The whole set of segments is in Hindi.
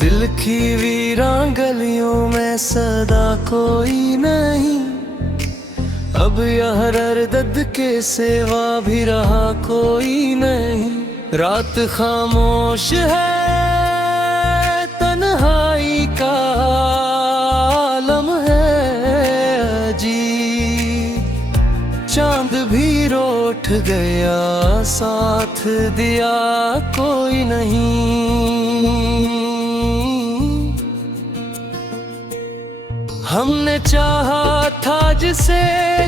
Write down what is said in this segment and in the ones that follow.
दिल की वीरान गलियों में सदा कोई नहीं, अब यह दर्द के सिवा भी रहा कोई नहीं। रात खामोश है, तन्हाई का आलम है अजीब, चांद भी रूठ गया, साथ दिया कोई नहीं। हमने चाहा था जिसे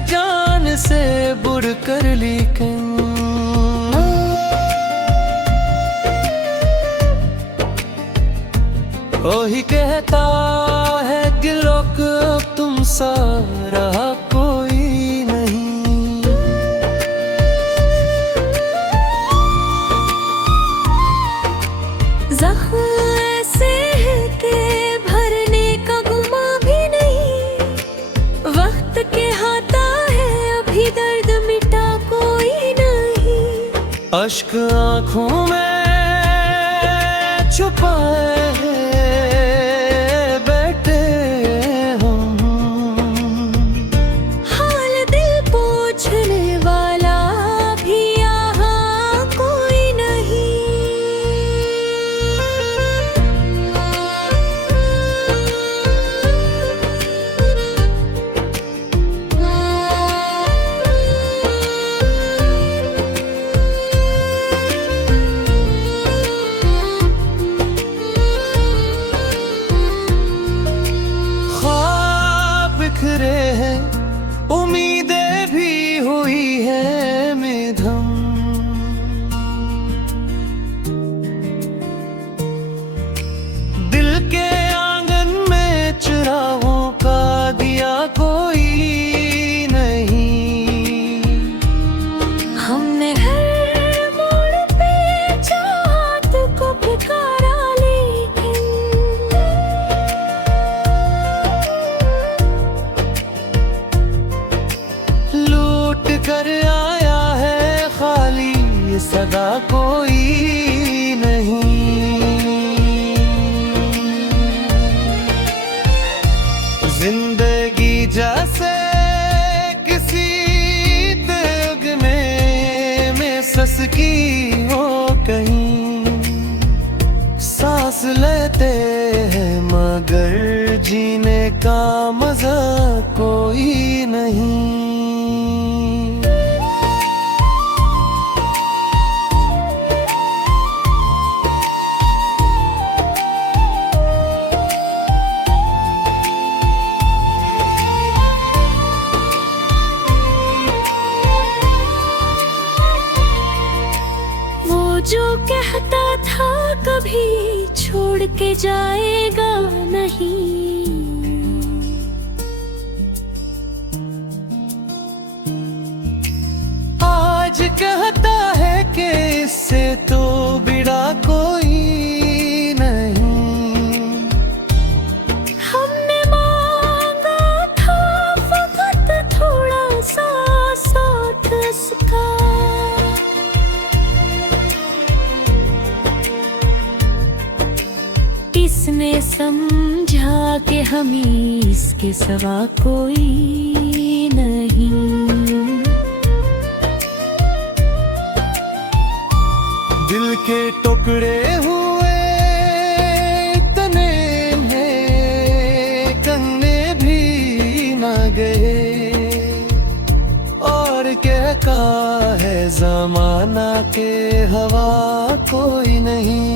जान से बुर कर, लेकिन वही कहता है कि लोग अब तुम सा रहा कोई नहीं। ज़ख्म ऐसे है कि भरने का गुमा भी नहीं, वक्त के हाथा है अभी दर्द मिटा कोई नहीं। अश्क आँखों में छुपाए बैठे हम, हाल दिल पूछने वाला भी यहाँ कोई नहीं। बिखरे हैं, उम्मीदें भी हुई है मिधम, दिल के आंगन में चिरागों का दिया कोई नहीं। हमने हर मोड़ पे चाहत को पुकारा, लेकिन लूट कर आया है खाली, ये सदा कोई नहीं। जिंदगी जैसे किसी तगने में ससकी हो कहीं, सांस लेते हैं मगर जीने का मजा कोई नहीं। वो जो कहता था कभी छोड़ के जाएगा नहीं, आज कहता है कि इससे तो बिड़ा कोई नहीं। हमने मांगा था फकत थोड़ा सा साथ उसका, इसने समझा कि हम इसके सिवा कोई नहीं। दिल के टुकड़े हुए इतने हैं, कंगने भी न गए, और क्या कहा है जमाना के हवा कोई नहीं।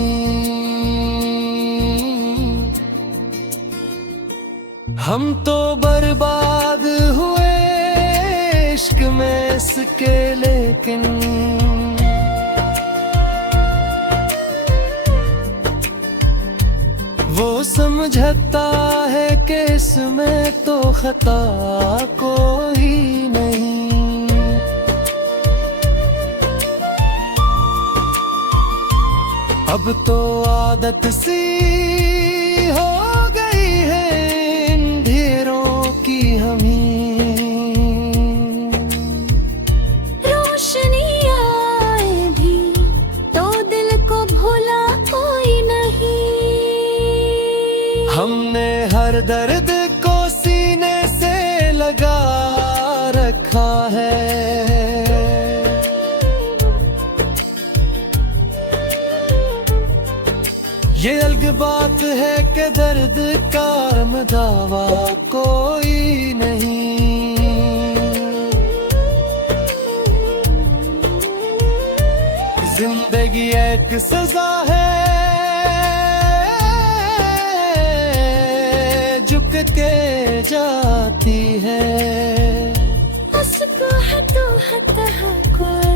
हम तो बर्बाद हुए इश्क में इसके, लेकिन वो समझता है कि इसमें तो खता कोई नहीं। अब तो आदत सी हो गई है इन ढेरों की हमें, रोशनी आए भी तो दिल को भुला कोई नहीं। हर दर्द को सीने से लगा रखा है। ये अलग बात है कि दर्द का दावा कोई नहीं। जिंदगी एक सजा है, झुक के जाती है। उसको हटो हट कोई